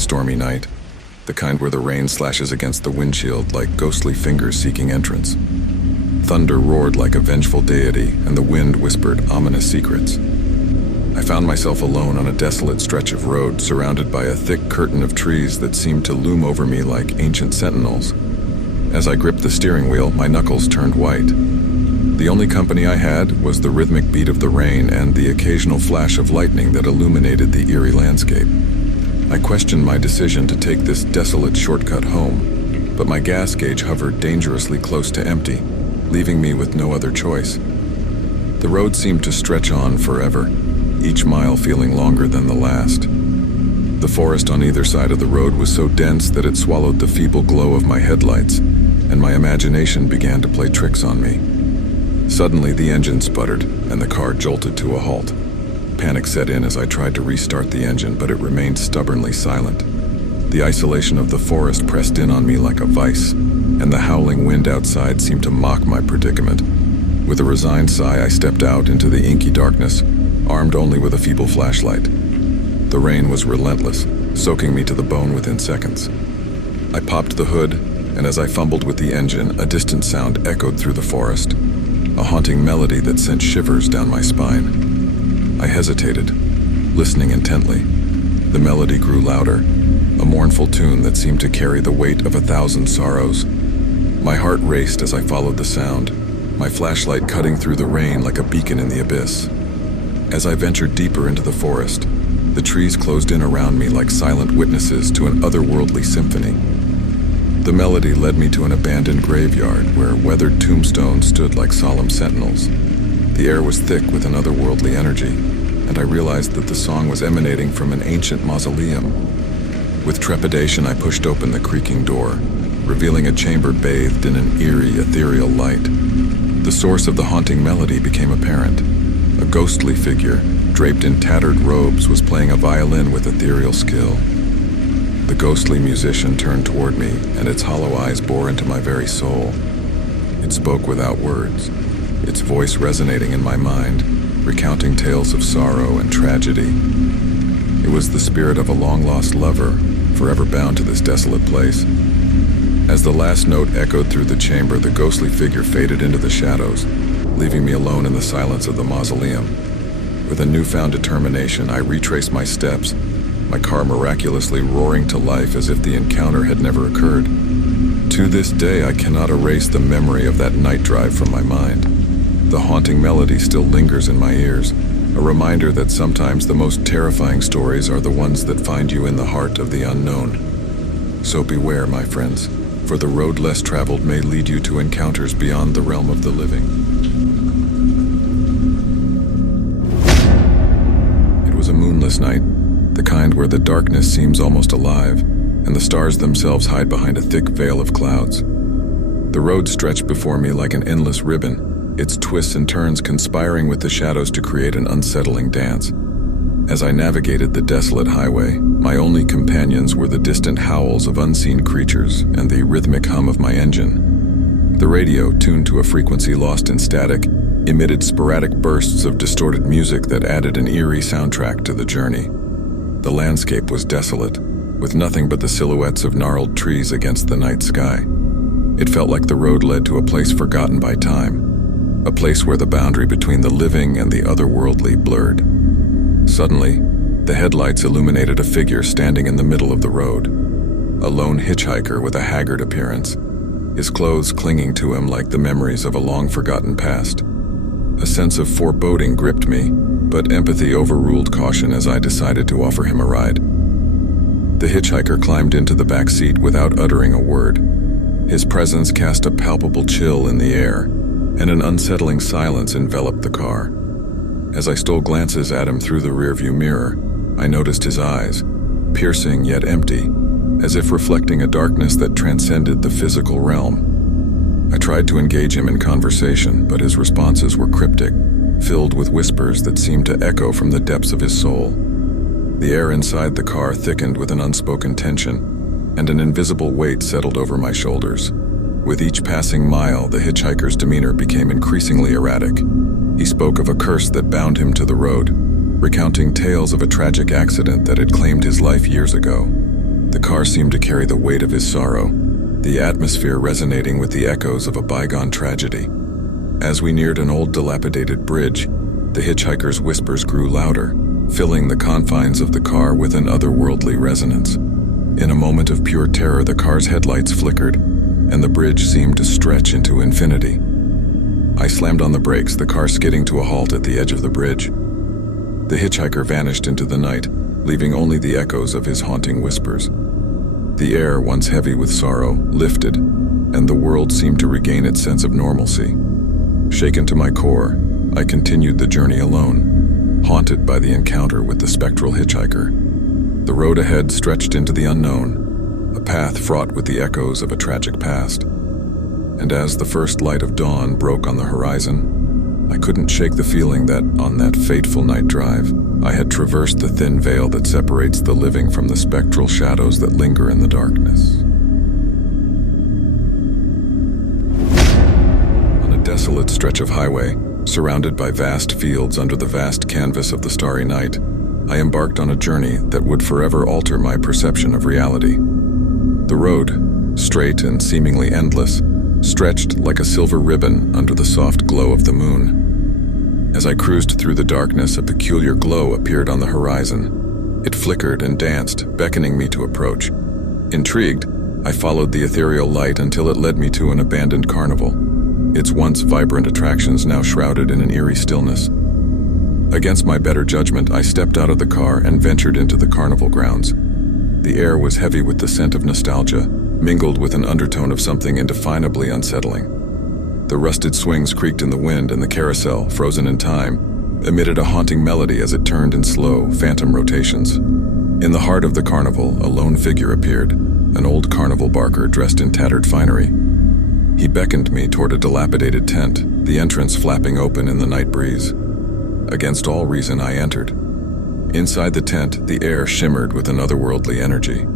stormy night, the kind where the rain slashes against the windshield like ghostly fingers seeking entrance. Thunder roared like a vengeful deity, and the wind whispered ominous secrets. I found myself alone on a desolate stretch of road, surrounded by a thick curtain of trees that seemed to loom over me like ancient sentinels. As I gripped the steering wheel, my knuckles turned white. The only company I had was the rhythmic beat of the rain and the occasional flash of lightning that illuminated the eerie landscape. I questioned my decision to take this desolate shortcut home, but my gas gauge hovered dangerously close to empty, leaving me with no other choice. The road seemed to stretch on forever, each mile feeling longer than the last. The forest on either side of the road was so dense that it swallowed the feeble glow of my headlights, and my imagination began to play tricks on me. Suddenly, the engine sputtered, and the car jolted to a halt. Panic set in as I tried to restart the engine, but it remained stubbornly silent. The isolation of the forest pressed in on me like a vice, and the howling wind outside seemed to mock my predicament. With a resigned sigh, I stepped out into the inky darkness, armed only with a feeble flashlight. The rain was relentless, soaking me to the bone within seconds. I popped the hood, and as I fumbled with the engine, a distant sound echoed through the forest, a haunting melody that sent shivers down my spine. I hesitated, listening intently. The melody grew louder, a mournful tune that seemed to carry the weight of 1,000 sorrows. My heart raced as I followed the sound, my flashlight cutting through the rain like a beacon in the abyss. As I ventured deeper into the forest, the trees closed in around me like silent witnesses to an otherworldly symphony. The melody led me to an abandoned graveyard where weathered tombstones stood like solemn sentinels. The air was thick with an otherworldly energy, and I realized that the song was emanating from an ancient mausoleum. With trepidation, I pushed open the creaking door, revealing a chamber bathed in an eerie, ethereal light. The source of the haunting melody became apparent. A ghostly figure, draped in tattered robes, was playing a violin with ethereal skill. The ghostly musician turned toward me, and its hollow eyes bore into my very soul. It spoke without words, its voice resonating in my mind, recounting tales of sorrow and tragedy. It was the spirit of a long-lost lover, forever bound to this desolate place. As the last note echoed through the chamber, the ghostly figure faded into the shadows, leaving me alone in the silence of the mausoleum. With a newfound determination, I retraced my steps, my car miraculously roaring to life as if the encounter had never occurred. To this day, I cannot erase the memory of that night drive from my mind. The haunting melody still lingers in my ears, a reminder that sometimes the most terrifying stories are the ones that find you in the heart of the unknown. So beware, my friends, for the road less traveled may lead you to encounters beyond the realm of the living. It was a moonless night, the kind where the darkness seems almost alive, and the stars themselves hide behind a thick veil of clouds. The road stretched before me like an endless ribbon, its twists and turns conspiring with the shadows to create an unsettling dance. As I navigated the desolate highway, my only companions were the distant howls of unseen creatures and the rhythmic hum of my engine. The radio, tuned to a frequency lost in static, emitted sporadic bursts of distorted music that added an eerie soundtrack to the journey. The landscape was desolate, with nothing but the silhouettes of gnarled trees against the night sky. It felt like the road led to a place forgotten by time, a place where the boundary between the living and the otherworldly blurred. Suddenly, the headlights illuminated a figure standing in the middle of the road, a lone hitchhiker with a haggard appearance, his clothes clinging to him like the memories of a long-forgotten past. A sense of foreboding gripped me, but empathy overruled caution as I decided to offer him a ride. The hitchhiker climbed into the back seat without uttering a word. His presence cast a palpable chill in the air, and an unsettling silence enveloped the car. As I stole glances at him through the rearview mirror, I noticed his eyes, piercing yet empty, as if reflecting a darkness that transcended the physical realm. I tried to engage him in conversation, but his responses were cryptic, filled with whispers that seemed to echo from the depths of his soul. The air inside the car thickened with an unspoken tension, and an invisible weight settled over my shoulders. With each passing mile, the hitchhiker's demeanor became increasingly erratic. He spoke of a curse that bound him to the road, recounting tales of a tragic accident that had claimed his life years ago. car seemed to carry the weight of his sorrow, the atmosphere resonating with the echoes of a bygone tragedy. As we neared an old dilapidated bridge, the hitchhiker's whispers grew louder, filling the confines of the car with an otherworldly resonance. In a moment of pure terror, the car's headlights flickered, and the bridge seemed to stretch into infinity. I slammed on the brakes, the car skidding to a halt at the edge of the bridge. The hitchhiker vanished into the night, leaving only the echoes of his haunting whispers. The air, once heavy with sorrow, lifted, and the world seemed to regain its sense of normalcy. Shaken to my core, I continued the journey alone, haunted by the encounter with the spectral hitchhiker. The road ahead stretched into the unknown, a path fraught with the echoes of a tragic past. And as the first light of dawn broke on the horizon, I couldn't shake the feeling that, on that fateful night drive, I had traversed the thin veil that separates the living from the spectral shadows that linger in the darkness. On a desolate stretch of highway, surrounded by vast fields under the vast canvas of the starry night, I embarked on a journey that would forever alter my perception of reality. The road, straight and seemingly endless, stretched like a silver ribbon under the soft glow of the moon. As I cruised through the darkness, a peculiar glow appeared on the horizon. It flickered and danced, beckoning me to approach. Intrigued, I followed the ethereal light until it led me to an abandoned carnival, its once vibrant attractions now shrouded in an eerie stillness. Against my better judgment, I stepped out of the car and ventured into the carnival grounds. The air was heavy with the scent of nostalgia, mingled with an undertone of something indefinably unsettling. The rusted swings creaked in the wind, and the carousel, frozen in time, emitted a haunting melody as it turned in slow, phantom rotations. In the heart of the carnival, a lone figure appeared, an old carnival barker dressed in tattered finery. He beckoned me toward a dilapidated tent, the entrance flapping open in the night breeze. Against all reason, I entered. Inside the tent, the air shimmered with an otherworldly energy.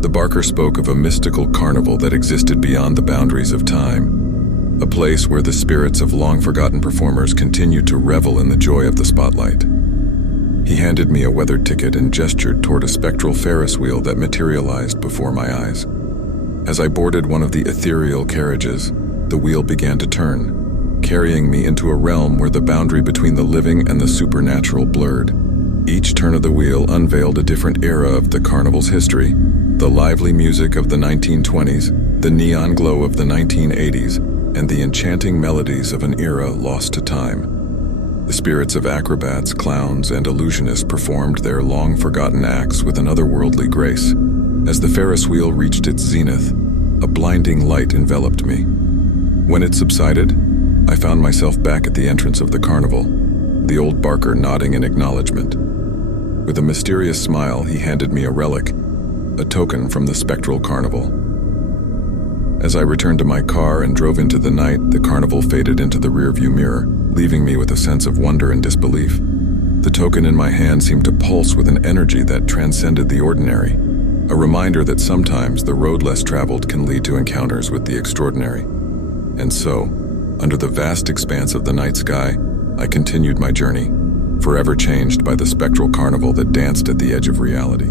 The barker spoke of a mystical carnival that existed beyond the boundaries of time, a place where the spirits of long-forgotten performers continued to revel in the joy of the spotlight. He handed me a weathered ticket and gestured toward a spectral Ferris wheel that materialized before my eyes. As I boarded one of the ethereal carriages, the wheel began to turn, carrying me into a realm where the boundary between the living and the supernatural blurred. Each turn of the wheel unveiled a different era of the carnival's history: the lively music of the 1920s, the neon glow of the 1980s, and the enchanting melodies of an era lost to time. The spirits of acrobats, clowns, and illusionists performed their long-forgotten acts with an otherworldly grace. As the Ferris wheel reached its zenith, a blinding light enveloped me. When it subsided, I found myself back at the entrance of the carnival, the old barker nodding in acknowledgement. With a mysterious smile, he handed me a relic, a token from the spectral carnival. As I returned to my car and drove into the night, the carnival faded into the rearview mirror, leaving me with a sense of wonder and disbelief. The token in my hand seemed to pulse with an energy that transcended the ordinary, a reminder that sometimes the road less traveled can lead to encounters with the extraordinary. And so, under the vast expanse of the night sky, I continued my journey, forever changed by the spectral carnival that danced at the edge of reality.